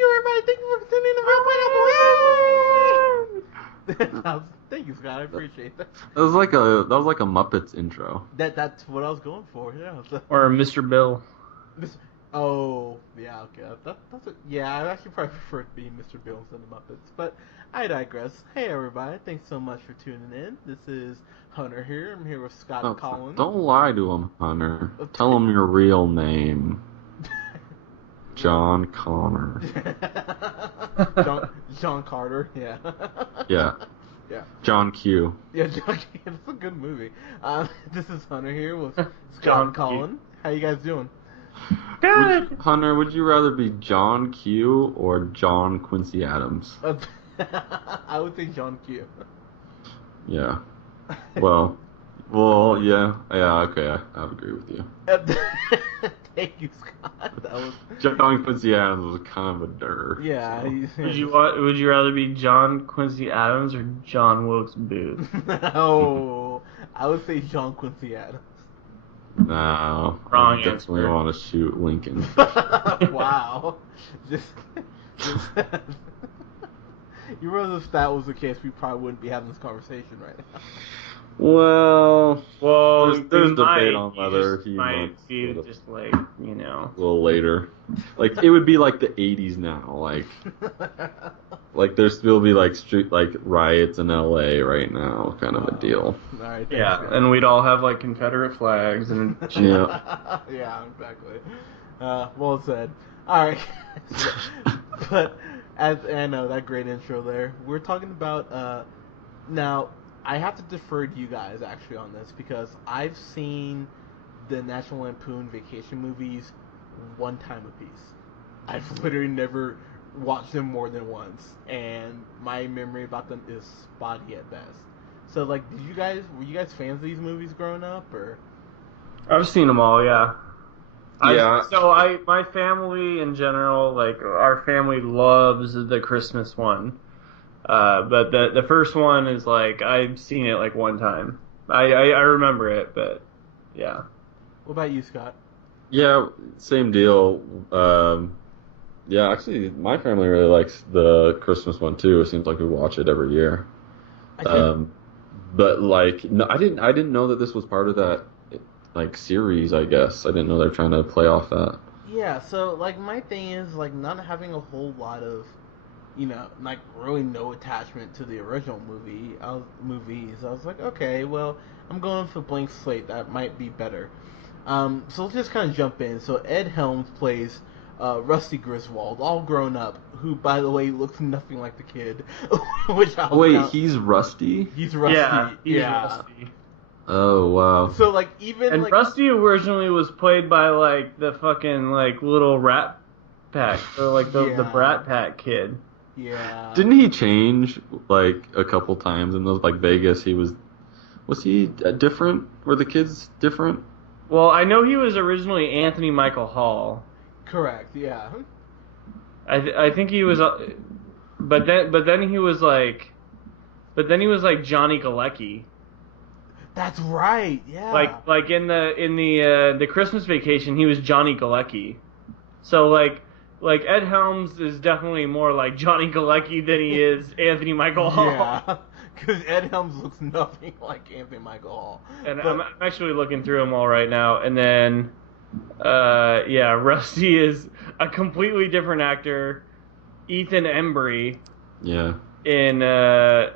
you, everybody. Thank you for sending the real. Thank you, Scott. I appreciate that. That was like a Muppets intro. That's what I was going for. Yeah. Or Mr. Bill. Oh, yeah, okay. That's it. Yeah, I actually probably prefer it being Mr. Bill instead of Muppets, but I digress. Hey, everybody. Thanks so much for tuning in. This is Hunter here. I'm here with Scott and Collins. Don't lie to him, Hunter. Tell him your real name. John Connor. John Carter, yeah. Yeah. Yeah. John Q. Yeah, John Q. That's a good movie. This is Hunter here with Scott John and Colin. How you guys doing? Good. Hunter, would you rather be John Q or John Quincy Adams? I would say John Q. Yeah. Well, yeah, okay, I agree with you. Thank you, Scott. That was... John Quincy Adams was kind of a dirt. Yeah. So. Would you rather be John Quincy Adams or John Wilkes Booth? No, I would say John Quincy Adams. No, Wrong I definitely answer. want to shoot Lincoln. Wow. Just you realize if that was the case, we probably wouldn't be having this conversation right now. Well, there's we debate might. on whether he might wants be to- just like, you know. a little later. Like, it would be like the 80s now. Like there'd still be like street riots in LA right now, kind of a deal. All right, Yeah, thanks, and we'd all have like Confederate flags and Yeah. Yeah, exactly. Well said. All right, but as I know that great intro there, we're talking about now. I have to defer to you guys actually on this because I've seen the National Lampoon Vacation movies one time apiece. I've literally never watched them more than once, and my memory about them is spotty at best. So, like, were you guys fans of these movies growing up, or? I've seen them all, yeah. Yeah. My family in general, like our family loves the Christmas one. But the first one is like I've seen it like one time. I remember it, but yeah. What about you, Scott? Yeah, same deal. Yeah, actually, my family really likes the Christmas one too. It seems like we watch it every year. But like, no, I didn't know that this was part of that like series. I guess I didn't know they're trying to play off that. Yeah. So like, my thing is like not having a whole lot of, like really no attachment to the original movies. I was like, okay, well, I'm going for blank slate. That might be better. So let's just kind of jump in. So Ed Helms plays Rusty Griswold, all grown up, who, by the way, looks nothing like the kid. Which he's Rusty? He's Rusty. Yeah, he's yeah. Rusty. Oh, wow. So, like, even, And like... Rusty originally was played by, like, the fucking, like, little Rat Pack, or, like, the Brat Pack kid. Yeah. Didn't he change, like, a couple times in those, like, Vegas? Was he different? Were the kids different? Well, I know he was originally Anthony Michael Hall. Correct, yeah. I think he was, but then he was like Johnny Galecki. That's right, yeah. Like in the Christmas Vacation, he was Johnny Galecki. So like Ed Helms is definitely more like Johnny Galecki than he is Anthony Michael Hall. Yeah, because Ed Helms looks nothing like Anthony Michael Hall. And I'm actually looking through them all right now, and then. Rusty is a completely different actor. Ethan Embry. Yeah. In the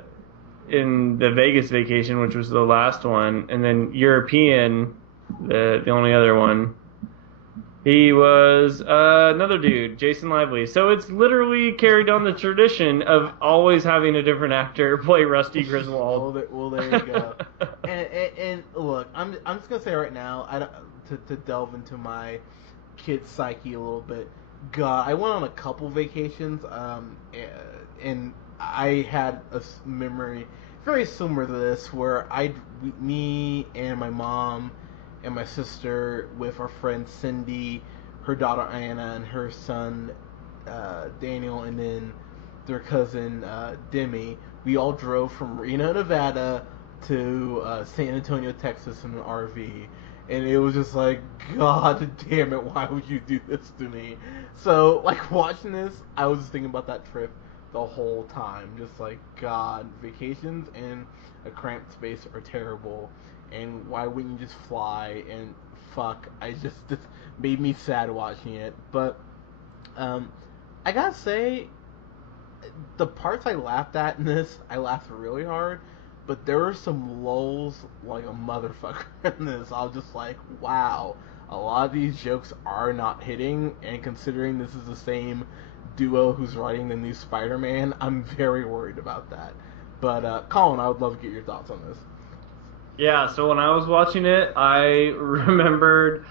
Vegas Vacation, which was the last one, and then European, the only other one. He was another dude, Jason Lively. So it's literally carried on the tradition of always having a different actor play Rusty Griswold. Well, there you go. and look, I'm just gonna say right now, to delve into my kid's psyche a little bit. God, I went on a couple vacations, and I had a memory very similar to this, where me and my mom and my sister with our friend Cindy, her daughter Anna, and her son Daniel, and then their cousin Demi. We all drove from Reno, Nevada to San Antonio, Texas in an RV. and it was just like, God damn it, why would you do this to me? So, like, watching this, I was just thinking about that trip the whole time. Just like, God, vacations in a cramped space are terrible, and why wouldn't you just fly? And fuck, this made me sad watching it. But, I gotta say, the parts I laughed at in this, I laughed really hard. But there were some lulls like a motherfucker in this. I was just like, wow, a lot of these jokes are not hitting, and considering this is the same duo who's writing the new Spider-Man, I'm very worried about that. But Colin, I would love to get your thoughts on this. Yeah, so when I was watching it, I remembered.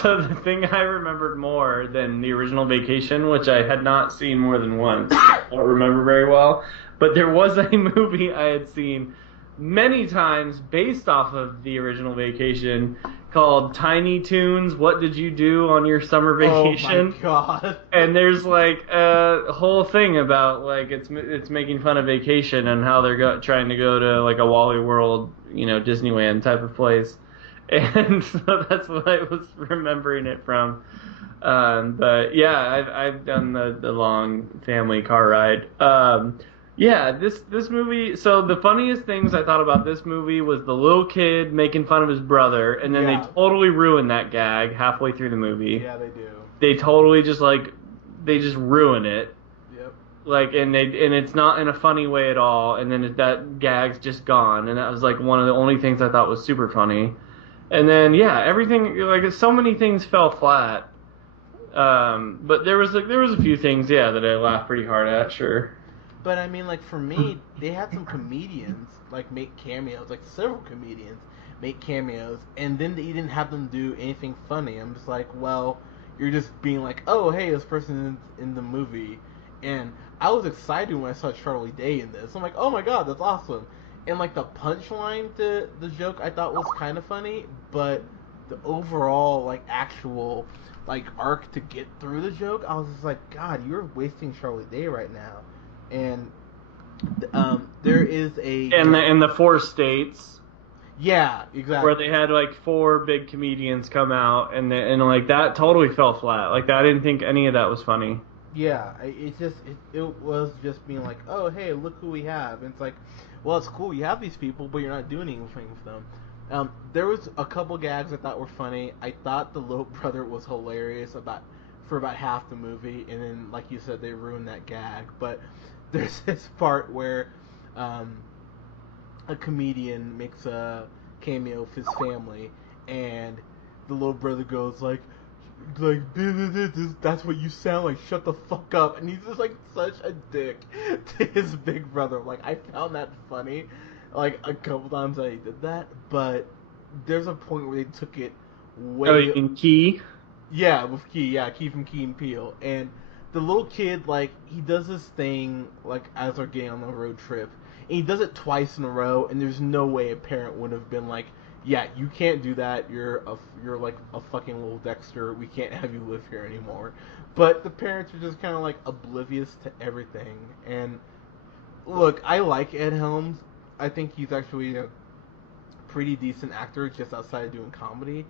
So the thing I remembered more than the original Vacation, which I had not seen more than once, I don't remember very well, but there was a movie I had seen many times based off of the original Vacation called Tiny Toons, What Did You Do on Your Summer Vacation? Oh my god. And there's like a whole thing about like it's making fun of vacation and how they're trying to go to like a Wally World, Disneyland type of place. And so that's what I was remembering it from. But yeah, I've done the long family car ride. Yeah, this movie. So the funniest things I thought about this movie was the little kid making fun of his brother, and then they totally ruin that gag halfway through the movie. Yeah, they do. They totally just ruin it. Yep. Like, and it's not in a funny way at all. And then that gag's just gone, and that was like one of the only things I thought was super funny. And then yeah, everything, like, so many things fell flat. But there was a few things that I laughed pretty hard at, sure. But I mean, like, for me, they had some comedians like make cameos, like several comedians make cameos, and then you didn't have them do anything funny. I'm just like, well, you're just being like, oh, hey, this person is in the movie, and I was excited when I saw Charlie Day in this. I'm like, oh my god, that's awesome. And like the punchline to the joke I thought was kind of funny, but the overall like actual like arc to get through the joke, I was just like, God, you're wasting Charlie Day right now. And there is a in the 4 states. Yeah, exactly. Where they had like 4 big comedians come out, and like that totally fell flat. Like I didn't think any of that was funny. Yeah, it was just being like, oh hey, look who we have. And it's like, well, it's cool you have these people, but you're not doing anything with them. There was a couple gags I thought were funny. I thought the little brother was hilarious for about half the movie, and then like you said, they ruined that gag. But there's this part where a comedian makes a cameo of his family, and the little brother goes like that's what you sound like, shut the fuck up, and he's just like such a dick to his big brother. Like, I found that funny, like a couple times I did that, but there's a point where they took it way. Oh, in Key? Yeah, with Key from Key and Peele, and the little kid, like, he does this thing, like, as they're getting on the road trip, and he does it twice in a row, and there's no way a parent would have been like, yeah, you can't do that, you're like a fucking little Dexter, we can't have you live here anymore. But the parents are just kind of, like, oblivious to everything, and, look, I like Ed Helms. I think he's actually a pretty decent actor, just outside of doing comedy,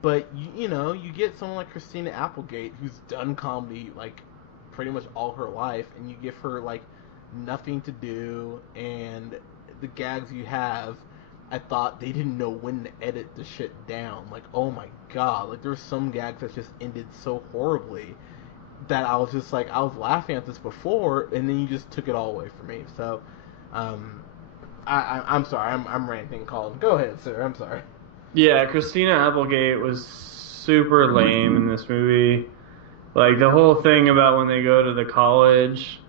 but, you get someone like Christina Applegate, who's done comedy, like, pretty much all her life, and you give her like nothing to do, and the gags you have, I thought they didn't know when to edit the shit down. Like, oh my god, like there's some gags that just ended so horribly that I was just like, I was laughing at this before, and then you just took it all away from me. So I'm sorry, I'm ranting, Colin. Go ahead, sir. I'm sorry. Yeah, Christina Applegate was super lame in this movie. Like, the whole thing about when they go to the college,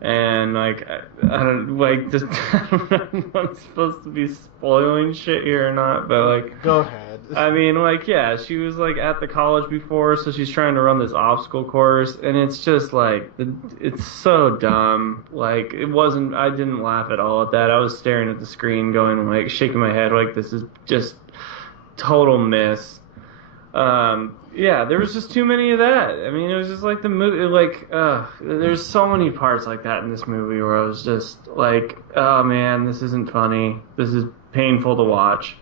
and, like, I don't, like, just, I don't know if I'm supposed to be spoiling shit here or not, but, like... Go ahead. I mean, like, yeah, she was, like, at the college before, so she's trying to run this obstacle course, and it's just, like, it's so dumb. Like, I didn't laugh at all at that. I was staring at the screen going, like, shaking my head, like, this is just total miss. Yeah, there was just too many of that. I mean, it was just like the movie, like, there's so many parts like that in this movie where I was just like, oh man, this isn't funny. This is painful to watch.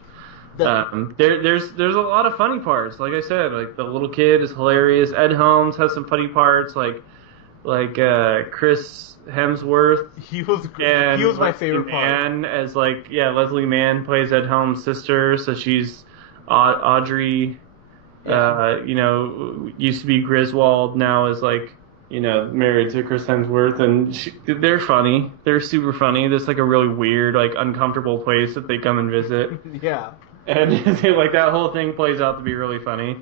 There's a lot of funny parts. Like I said, like the little kid is hilarious. Ed Helms has some funny parts, like Chris Hemsworth. He was And he was my Leslie favorite part. Mann as Leslie Mann plays Ed Helms' sister, so she's Audrey. Yeah. Used to be Griswold, now is married to Chris Hemsworth, and they're funny. They're super funny. There's like a really weird, like uncomfortable place that they come and visit. Yeah. And like that whole thing plays out to be really funny.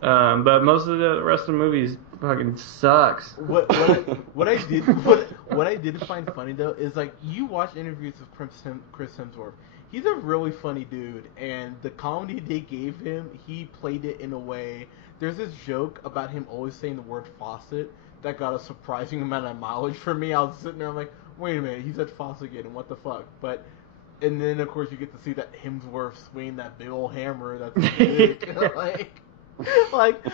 But most of the rest of the movies fucking sucks. What I did find funny though is like you watch interviews with Chris Hemsworth. He's a really funny dude, and the comedy they gave him, he played it in a way. There's this joke about him always saying the word faucet that got a surprising amount of mileage for me. I was sitting there, I'm like, wait a minute, he said faucet again, what the fuck? And then of course you get to see that Hemsworth swinging that big old hammer that's big, but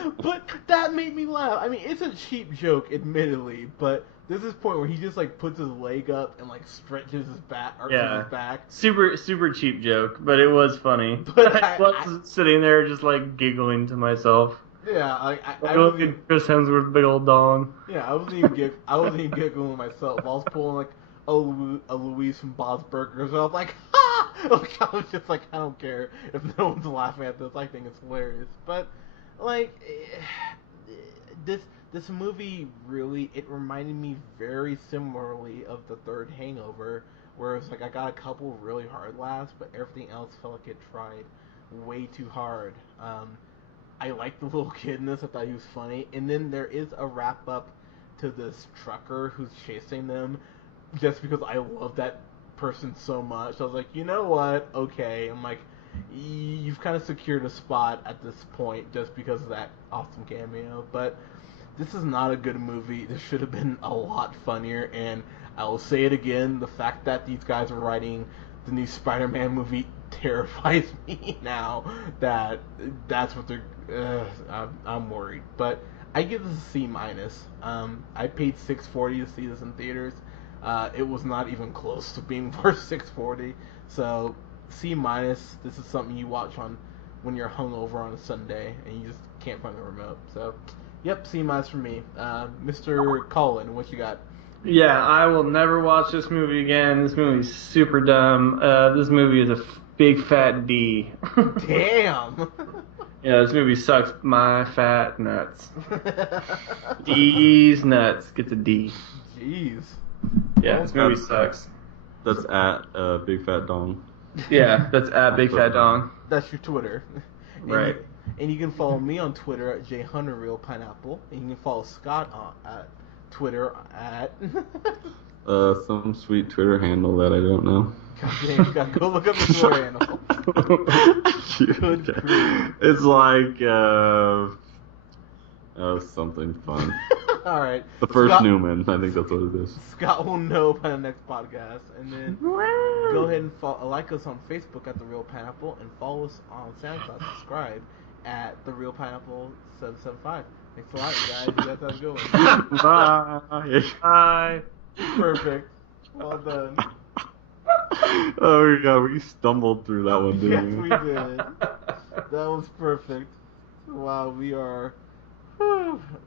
that made me laugh. I mean, it's a cheap joke, admittedly, but there's this point where he just like puts his leg up and like stretches his back, arches his back. Super cheap joke, but it was funny. But I was sitting there just like giggling to myself. Yeah, I look at Chris Hemsworth's big old dong. Yeah, I wasn't even giggling myself. I was pulling like a Louise from Bob's Burgers. So I was like, ha! Like, I was just like, I don't care if no one's laughing at this. I think it's hilarious. But like, this movie really, it reminded me very similarly of the third Hangover, where it's like I got a couple really hard laughs, but everything else felt like it tried way too hard. I liked the little kid in this. I thought he was funny. And then there is a wrap up to this trucker who's chasing them, just because I love that person so much. I was like, you know what? Okay. I'm like, you've kind of secured a spot at this point just because of that awesome cameo. But this is not a good movie. This should have been a lot funnier. And I will say it again: the fact that these guys are writing the new Spider-Man movie terrifies me now. That's what they're. I'm worried, but I give this a C minus. I paid $6.40 to see this in theaters. It was not even close to being worth $6.40. So C minus. This is something you watch on when you're hungover on a Sunday and you just can't find the remote. So, yep, C minus for me. Mr. Colin, what you got? Yeah, I will never watch this movie again. This movie's super dumb. This movie is a big fat D. Damn. Yeah, this movie sucks my fat nuts. D's nuts. Gets a D. Jeez. Yeah, this movie sucks. That's at Big Fat Dong. Yeah, that's at Big Fat Dong. That's your Twitter. Right. And you can follow me on Twitter at jhunterrealpineapple. And you can follow Scott at Twitter at... some sweet Twitter handle that I don't know. God damn, you gotta go look up the Twitter handle. Good grief. It's like, something fun. Alright. The first Newman, I think that's what it is. Scott will know by the next podcast. And then go ahead and like us on Facebook at The Real Pineapple and follow us on SoundCloud. Subscribe at The Real Pineapple 775. Thanks a lot, guys. You guys have a good one. Bye. Bye. Perfect. Well done. Oh my god, we stumbled through that one, didn't we? Yes, we did. That was perfect. Wow, we are...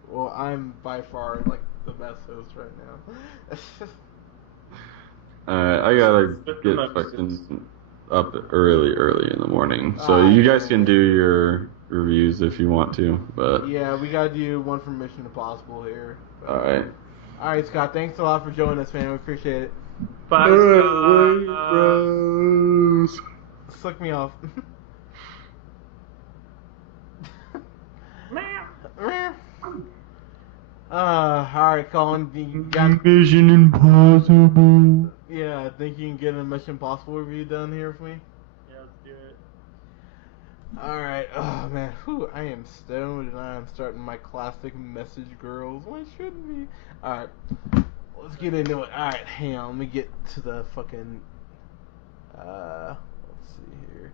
Well, I'm by far, like, the best host right now. Alright, I gotta get fucking up early in the morning. So you guys can do your reviews if you want to, but... Yeah, we gotta do one from Mission Impossible here. Alright. Alright, Scott, thanks a lot for joining us, man. We appreciate it. Bye, Scott. Suck me off. Alright, Colin, you got... Mission Impossible. Yeah, think you can get a Mission Impossible review done here for me? Yeah, let's do it. Alright, oh man, whew, I am stoned and I am starting my classic message girls. Why shouldn't we? Alright, let's get into it. Alright, hang on, let me get to the fucking, let's see here.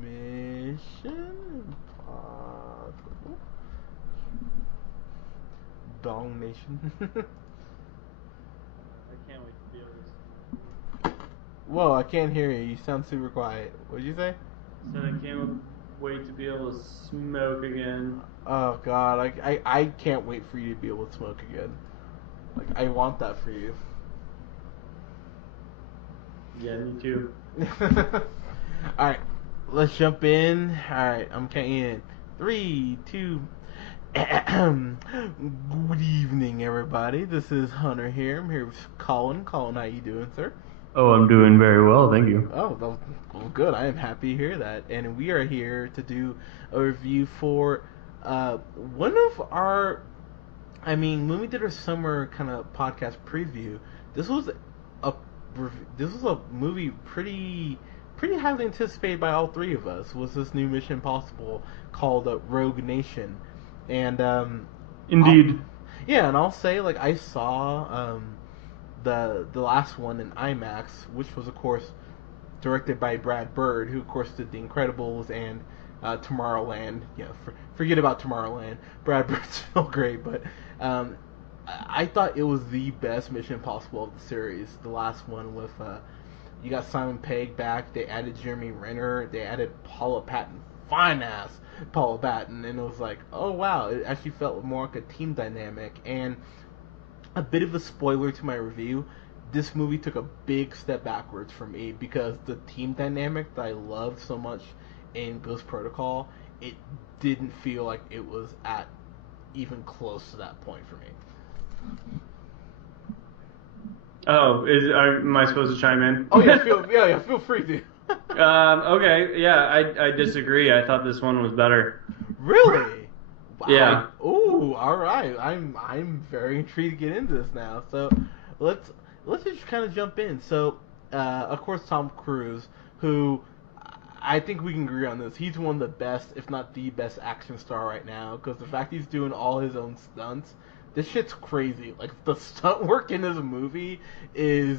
Mission Impossible. Dong Nation. I can't wait to be able to Whoa, I can't hear you. You sound super quiet. What did you say? So I can't wait to be able to smoke again. Oh God, I can't wait for you to be able to smoke again. Like I want that for you. Yeah, me too. All right, let's jump in. All right, I'm counting in. 3, 2. Good evening, everybody. This is Hunter here. I'm here with Colin. Colin, how you doing, sir? Oh, I'm doing very well, thank you. Oh, well, good. I am happy to hear that. And we are here to do a review for one of our. I mean, when we did our summer kind of podcast preview, this was a this was a movie pretty highly anticipated by all three of us. Was this new Mission Impossible called Rogue Nation? And Indeed. yeah, and I'll say like I saw the last one in IMAX, which was of course directed by Brad Bird, who of course did The Incredibles and Tomorrowland. You know, forget about Tomorrowland. Brad Bird's still great, but I thought it was the best Mission Impossible of the series. The last one with you got Simon Pegg back. They added Jeremy Renner. They added Paula Patton, fine ass Paula Patton, and it was like, oh wow, it actually felt more like a team dynamic. And a bit of a spoiler to my review, this movie took a big step backwards for me because the team dynamic that I loved so much in Ghost Protocol, it didn't feel like it was at even close to that point for me. Oh, am I supposed to chime in? Oh yeah, feel free to. Okay, yeah, I disagree. I thought this one was better. Really? Wow. Yeah. Ooh, all right. I'm very intrigued to get into this now. So let's just kind of jump in. So of course Tom Cruise, who I think we can agree on this. He's one of the best, if not the best, action star right now. Because the fact he's doing all his own stunts, this shit's crazy. Like the stunt work in this movie is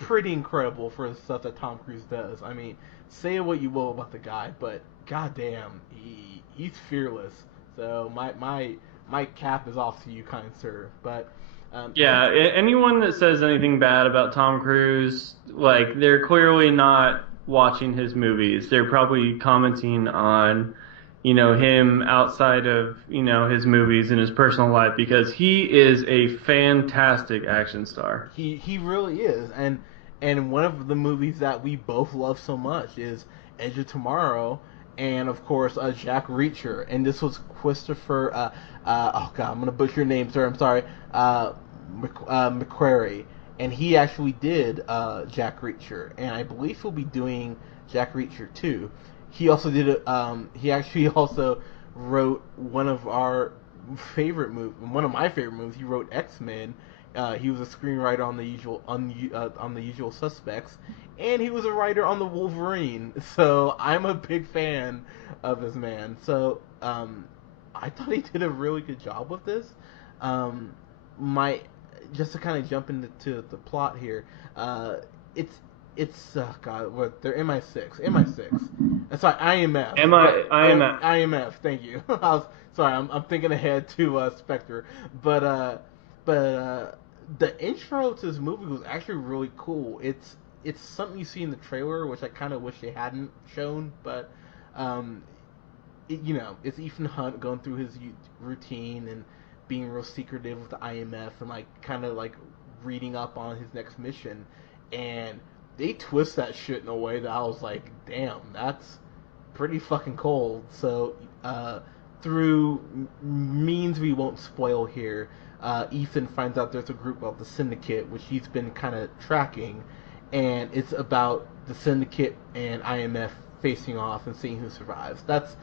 pretty incredible for the stuff that Tom Cruise does. I mean, say what you will about the guy, but goddamn, he's fearless. So my cap is off to you, kind sir. But Yeah, anyone that says anything bad about Tom Cruise, like, they're clearly not watching his movies. They're probably commenting on, him outside of, his movies and his personal life, because he is a fantastic action star. he really is, and one of the movies that we both love so much is Edge of Tomorrow, and of course Jack Reacher, and this was Christopher. Oh god, I'm gonna butcher your name, sir. I'm sorry. McQuarrie, and he actually did Jack Reacher, and I believe he'll be doing Jack Reacher 2. He also did it. He actually also wrote one of my favorite movies. He wrote X-Men. He was a screenwriter on the Usual Suspects, and he was a writer on the Wolverine. So I'm a big fan of this man. So I thought he did a really good job with this. Just to kind of jump into the plot here, it's God, what they're MI6. Sorry, IMF. IMF. Thank you. I'm thinking ahead to Spectre, but the intro to this movie was actually really cool. It's something you see in the trailer, which I kind of wish they hadn't shown, but it's Ethan Hunt going through his routine and being real secretive with the IMF and like kind of like reading up on his next mission, and they twist that shit in a way that I was like, damn, that's pretty fucking cold. So through means we won't spoil here, Ethan finds out there's a group called the Syndicate, which he's been kind of tracking, and it's about the Syndicate and IMF facing off and seeing who survives. That's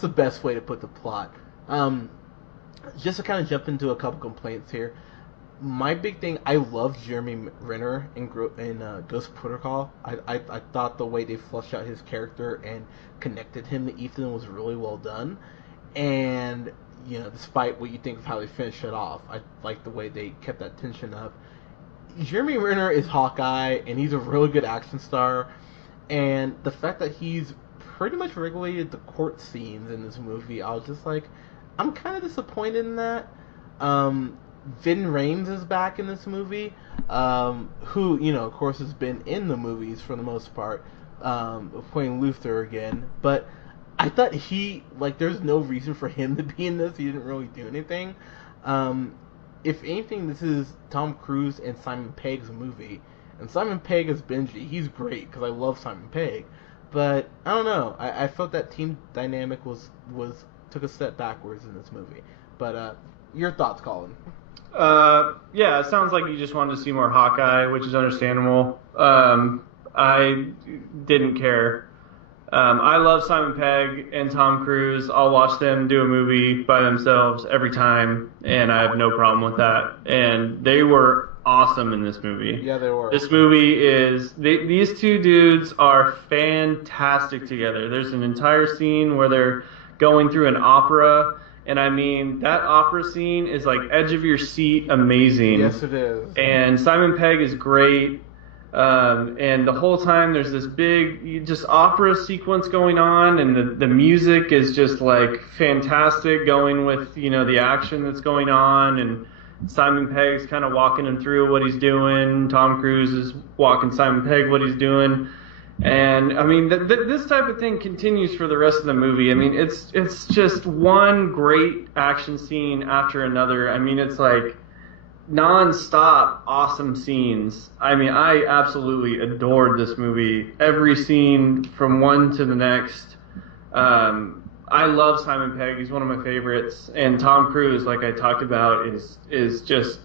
the best way to put the plot. Just to kind of jump into a couple complaints here. My big thing, I love Jeremy Renner in Ghost Protocol. I thought the way they fleshed out his character and connected him to Ethan was really well done. And, despite what you think of how they finished it off, I like the way they kept that tension up. Jeremy Renner is Hawkeye, and he's a really good action star. And the fact that he's pretty much regulated the court scenes in this movie, I was just like, I'm kind of disappointed in that. Vin Rames is back in this movie, who, of course, has been in the movies for the most part, playing Luther again. But I thought there's no reason for him to be in this. He didn't really do anything. If anything, this is Tom Cruise and Simon Pegg's movie. And Simon Pegg is Benji. He's great because I love Simon Pegg. But I don't know. I felt that team dynamic took a step backwards in this movie. But your thoughts, Colin? Yeah, it sounds like you just wanted to see more Hawkeye, which is understandable. I didn't care. I love Simon Pegg and Tom Cruise. I'll watch them do a movie by themselves every time, and I have no problem with that. And they were awesome in this movie. Yeah, they were. This movie these two dudes are fantastic together. There's an entire scene where they're going through an opera, and I mean, that opera scene is like edge of your seat amazing. Yes, it is. And Simon Pegg is great. And the whole time there's this big just opera sequence going on, and the music is just like fantastic, going with the action that's going on, and Simon Pegg's kind of walking him through what he's doing. Tom Cruise is walking Simon Pegg what he's doing, and I mean this type of thing continues for the rest of the movie. I mean it's just one great action scene after another. I mean it's like non-stop awesome scenes. I mean, I absolutely adored this movie. Every scene from one to the next. I love Simon Pegg. He's one of my favorites. And Tom Cruise, like I talked about, is just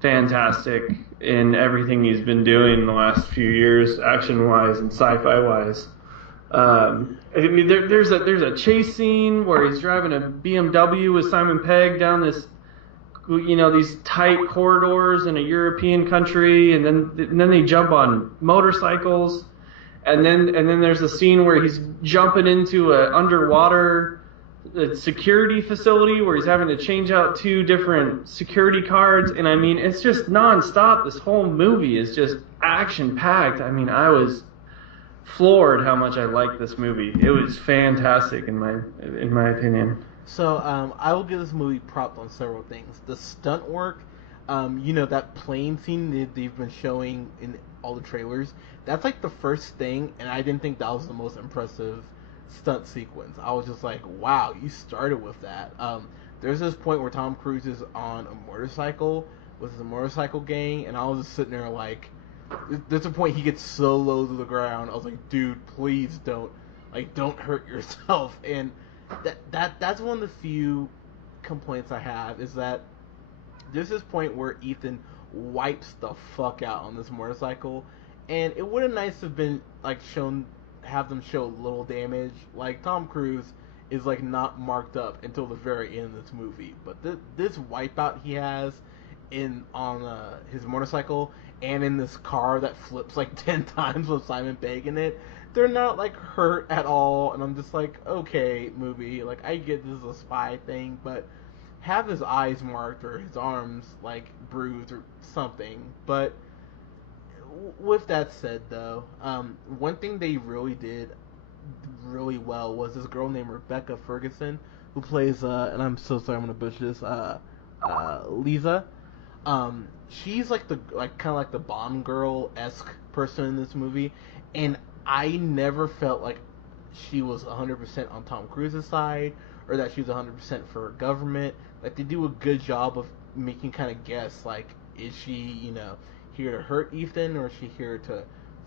fantastic in everything he's been doing in the last few years, action-wise and sci-fi-wise. I mean, there's a chase scene where he's driving a BMW with Simon Pegg down this these tight corridors in a European country, and then they jump on motorcycles, and then there's a scene where he's jumping into an underwater security facility where he's having to change out 2 different security cards, and I mean it's just nonstop. This whole movie is just action packed. I mean I was floored how much I liked this movie. It was fantastic in my opinion. So, I will give this movie props on several things. The stunt work, that plane scene they've been showing in all the trailers, that's like the first thing, and I didn't think that was the most impressive stunt sequence. I was just like, wow, you started with that. There's this point where Tom Cruise is on a motorcycle with the motorcycle gang, and I was just sitting there like, there's a point he gets so low to the ground, I was like, dude, please don't hurt yourself. And that's one of the few complaints I have, is that there's this point where Ethan wipes the fuck out on this motorcycle, and it would have nice to have been like have them show little damage. Like Tom Cruise is like not marked up until the very end of this movie, but this wipeout he has on his motorcycle and in this car that flips like 10 times with Simon Pegg in it, they're not like hurt at all, and I'm just like, okay, movie, like I get this is a spy thing, but have his eyes marked or his arms like bruised or something. But with that said, though, one thing they really did really well was this girl named Rebecca Ferguson, who plays and I'm so sorry I'm gonna butcher this, Lisa. She's like kind of like the Bond girl-esque person in this movie, and I never felt like she was 100% on Tom Cruise's side, or that she was 100% for government. Like, they do a good job of making kind of guess, like, is she, here to hurt Ethan, or is she here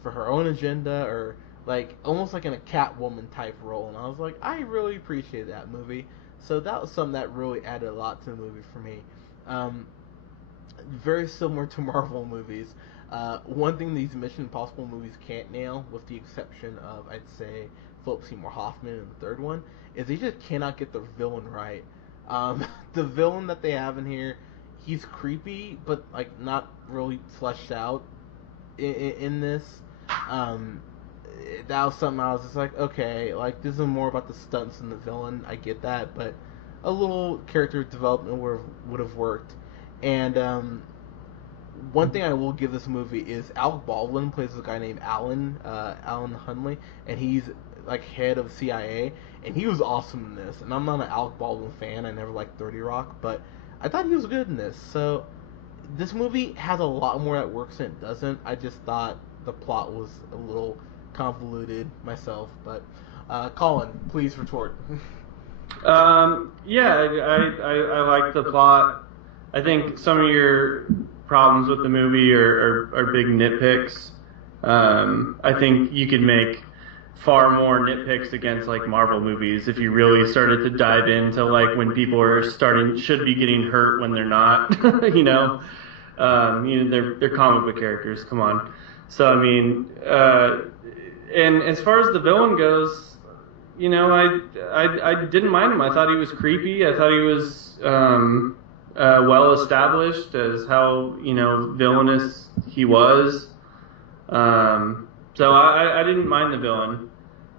for her own agenda, or like almost like in a Catwoman type role. And I was like, I really appreciated that movie. So that was something that really added a lot to the movie for me. Very similar to Marvel movies. One thing these Mission Impossible movies can't nail, with the exception of, I'd say, Philip Seymour Hoffman in the third one, is they just cannot get the villain right. The villain that they have in here, he's creepy, but like not really fleshed out in this. That was something I was just like, okay, like this is more about the stunts than the villain. I get that, but a little character development would have worked. And one thing I will give this movie is Alec Baldwin plays a guy named Alan Hunley, and he's like head of CIA, and he was awesome in this. And I'm not an Alec Baldwin fan. I never liked 30 Rock, but I thought he was good in this. So this movie has a lot more that works than it doesn't. I just thought the plot was a little convoluted myself. But Colin, please retort. Yeah, I like the plot. I think some of your problems with the movie are big nitpicks. I think you could make far more nitpicks against like Marvel movies if you really started to dive into like when people are should be getting hurt when they're not. They're comic book characters. Come on. So I mean, and as far as the villain goes, I didn't mind him. I thought he was creepy. I thought he was well established as how villainous he was. So I didn't mind the villain,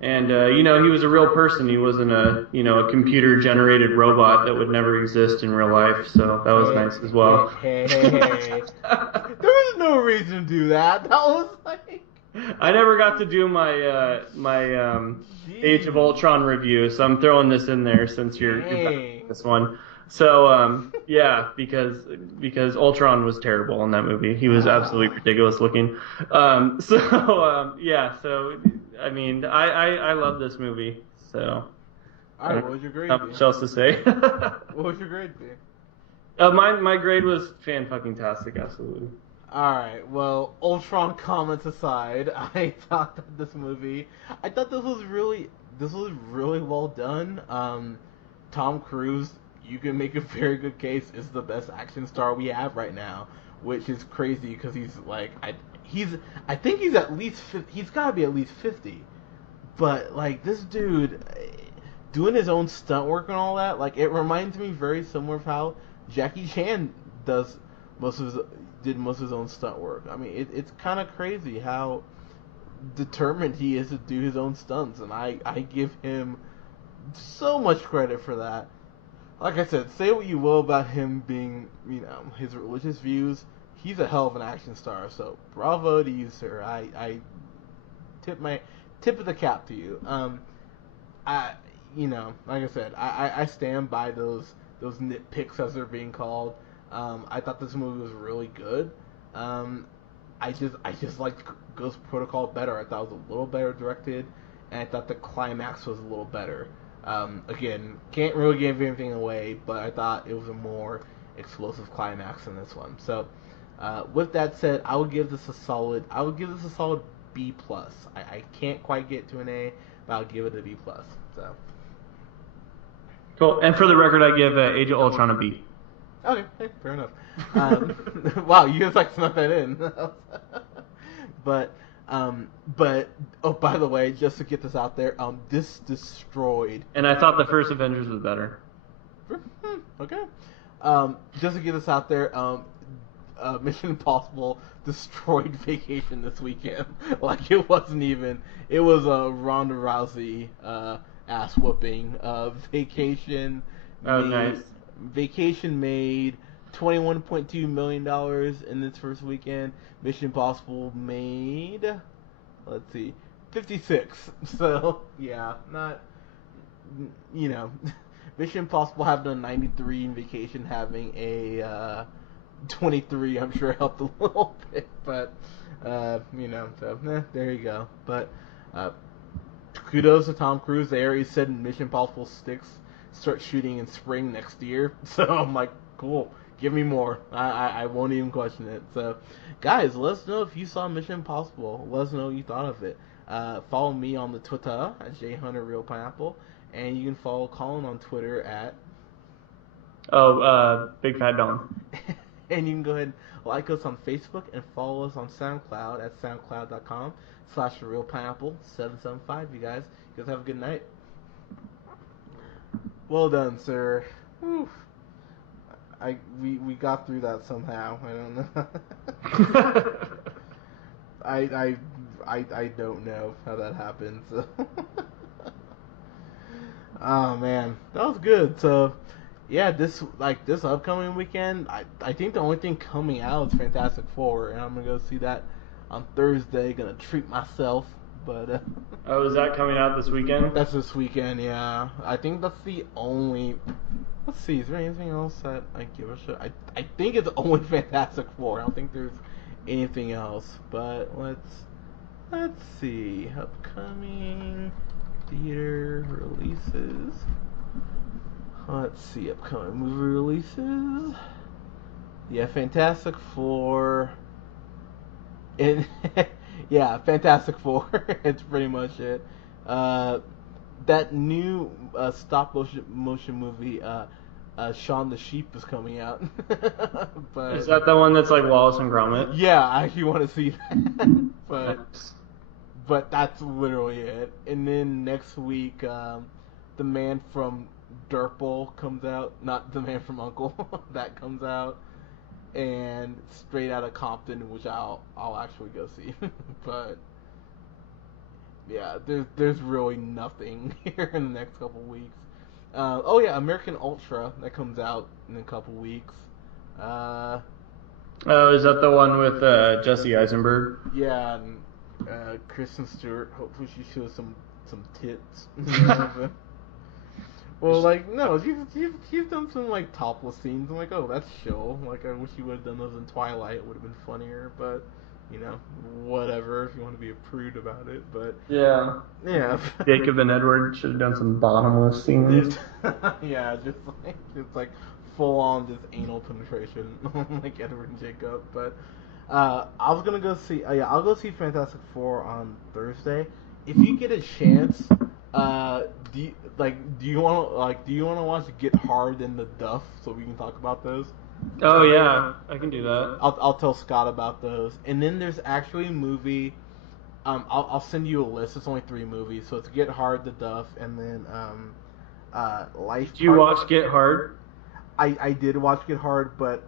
and he was a real person. He wasn't a computer generated robot that would never exist in real life. So that was nice as well. Hey. There was no reason to do that. That was like. I never got to do my Age of Ultron review, so I'm throwing this in there since you're this one. So yeah, because Ultron was terrible in that movie. He was absolutely ridiculous looking. Yeah. So I mean, I love this movie. So. All right, what was your grade? Not much else to say. What was your grade? My grade was fan-fucking-tastic, absolutely. Alright, well, Ultron comments aside, I thought that this was really well done. Tom Cruise, you can make a very good case, is the best action star we have right now, which is crazy because he's like, I think he's at least, he's gotta be at least 50, but like, this dude, doing his own stunt work and all that, like, it reminds me very similar of how Jackie Chan did most of his own stunt work. I mean, it's kind of crazy how determined he is to do his own stunts, and I give him so much credit for that. Like I said, say what you will about him being, his religious views, he's a hell of an action star, so bravo to you, sir. I tip of the cap to you. Like I said, I stand by those nitpicks as they're being called. I thought this movie was really good. I just liked Ghost Protocol better. I thought it was a little better directed, and I thought the climax was a little better. Again, can't really give anything away, but I thought it was a more explosive climax in this one. So, with that said, I would give this a solid B plus. I can't quite get to an A, but I'll give it a B plus. So. Cool. And for the record, I give Age of Ultron a B. Okay, hey, fair enough. Wow, you just like snuck that in. But oh, by the way, just to get this out there, this destroyed. And I thought the first Avengers was better. Okay. Just to get this out there, Mission Impossible destroyed Vacation this weekend. Like it wasn't even. It was a Ronda Rousey ass whooping. Vacation. Nice. Vacation made $21.2 million in its first weekend. Mission Impossible made, let's see, 56. So yeah, not, Mission Impossible having a 93 and Vacation having a 23. I'm sure helped a little bit, but so there you go. But kudos to Tom Cruise. They already said Mission Impossible 6 start shooting in spring next year. So I'm like, cool, give me more. I won't even question it. So guys, let us know if you saw Mission Impossible. Let us know what you thought of it. Follow me on the Twitter at jhunterrealpineapple, and you can follow Colin on Twitter at Big Fat Dom. And you can go ahead and like us on Facebook and follow us on SoundCloud at soundcloud.com/realpineapple775. You guys have a good night. Well done, sir. Whew. We got through that somehow. I don't know. I don't know how that happened. So. Oh man, that was good. So yeah, this upcoming weekend, I think the only thing coming out is Fantastic Four, and I'm gonna go see that on Thursday. Gonna treat myself. But oh, is that coming out this weekend? That's this weekend, yeah. I think that's the only Let's see. Is there anything else that I give a shit? I think it's only Fantastic Four. I don't think there's anything else. But let's see. Upcoming theater releases. Let's see. Upcoming movie releases. Yeah, Fantastic Four. And yeah, Fantastic Four. It's pretty much it. That new stop motion movie, Shaun the Sheep, is coming out. But Is that the one that's like Wallace and Gromit? yeah, I actually want to see that. But that's literally it. And then next week, The Man from Dirtball comes out. Not The Man from Uncle. That comes out. And Straight Outta Compton, which I'll actually go see. But yeah, there's really nothing here in the next couple weeks. Oh yeah, American Ultra, that comes out in a couple weeks. Oh, is that the one with Jesse Eisenberg? Yeah, and Kristen Stewart. Hopefully she shows some tits. Well, like, no, she's done some like topless scenes. I'm like, oh, that's chill. Like, I wish you would have done those in Twilight. It would have been funnier, but you know, whatever. If you want to be a prude about it, but Yeah. yeah. Jacob and Edward should have done some bottomless scenes. Yeah, just like full on just anal penetration, like Edward and Jacob. But I was gonna go see. I'll go see Fantastic Four on Thursday. If you get a chance, do you want to watch Get Hard in the Duff so we can talk about those? Oh yeah, I can do that. I'll tell Scott about those. And then there's actually a movie. I'll send you a list. It's only 3 movies, so it's Get Hard, The Duff, and then Life. Do you watch Get Hard? I did watch Get Hard, but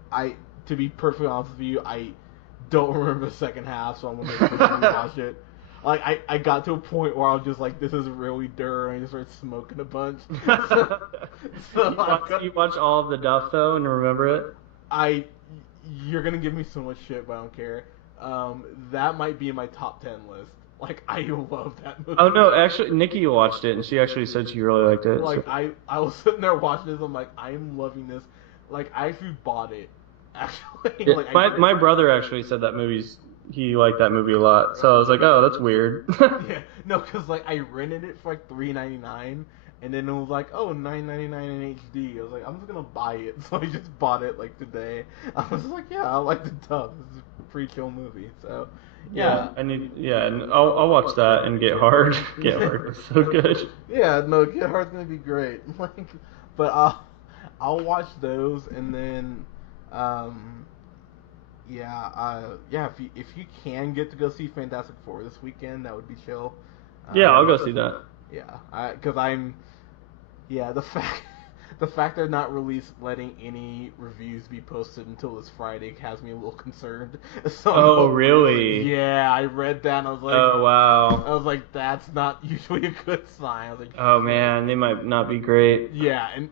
to be perfectly honest with you, I don't remember the second half, so I'm gonna watch it. Like I got to a point where I was just like, this is really dirt, and I just started smoking a bunch. You watch all of The Duff though, and remember it? You're gonna give me so much shit, but I don't care. That might be in my top 10 list. Like, I love that movie. Oh no, actually, Nikki watched it, and she actually said she really liked it. Like, so. I was sitting there watching this, I'm like, I'm loving this. Like, I actually bought it. Actually, Yeah, like, my brother actually said he liked that movie a lot. So I was like, oh, that's weird. Yeah, no, because like I rented it for like $3.99, and then it was like, oh, $9.99 in HD. I was like, I'm just gonna buy it, so I just bought it like today. I was like, yeah, I like the dub. This is a pretty chill movie. So yeah, and I'll watch that and Get Hard. Get Hard, it's so good. Yeah, no, Get Hard's gonna be great. Like, but I'll watch those, and then if you can get to go see Fantastic Four this weekend, that would be chill. Yeah, I'll go see that. Yeah, because the fact they're not letting any reviews be posted until this Friday has me a little concerned. So Really? Yeah, I read that and I was like, oh wow. I was like, that's not usually a good sign. I was like, oh man, they might not be great. Yeah, and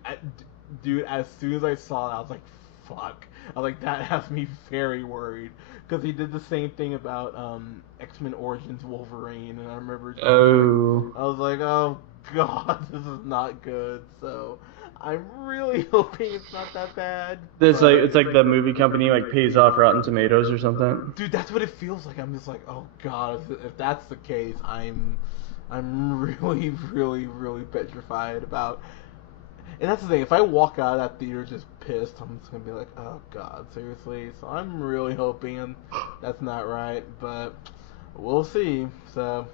dude, as soon as I saw it, I was like, fuck. I was like, that has me very worried. Because he did the same thing about X-Men Origins Wolverine, and I remember I was like, oh god, this is not good. So I'm really hoping it's not that bad. It's like the movie company like pays off Rotten Tomatoes or something. Dude, that's what it feels like. I'm just like, oh god, if that's the case, I'm really, really, really petrified about. And that's the thing, if I walk out of that theater just pissed, I'm just going to be like, oh god, seriously? So I'm really hoping that's not right, but we'll see. So,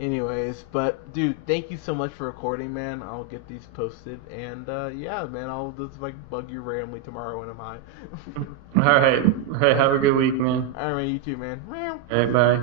anyways, but dude, thank you so much for recording, man. I'll get these posted, and yeah, man, I'll just like bug you randomly tomorrow when I'm high. Alright, have a good week, man. Alright, man, you too, man. Alright, bye.